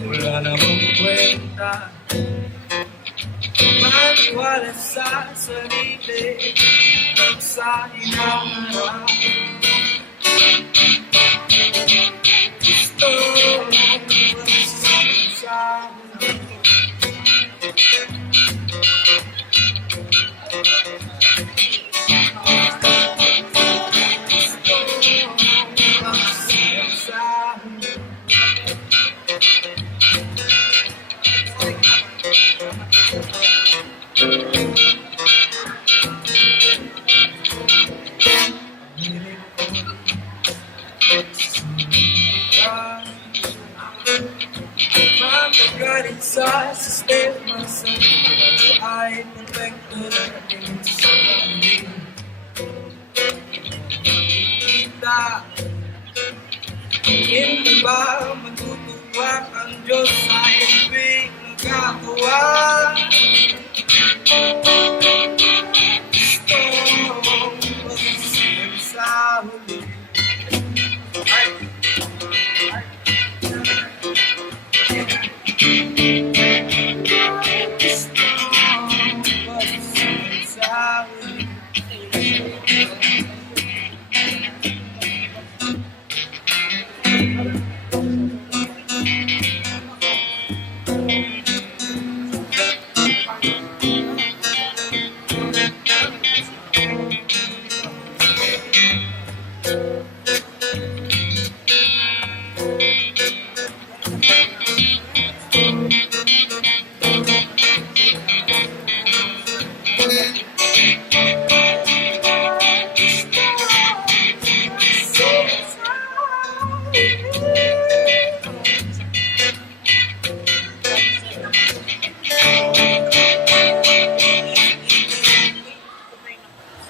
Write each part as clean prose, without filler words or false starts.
Wala namang kwenta maniwala sa sarili at sa hinaharap. Gusto sa Pagkagaling sa sistema sa mundo ay perfecto na natin sa pamilya. Kita, hindi ba matutuwag ang Diyos sa ibig nagkakawa? Gusto mag-isip sa huli.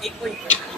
Ikoy.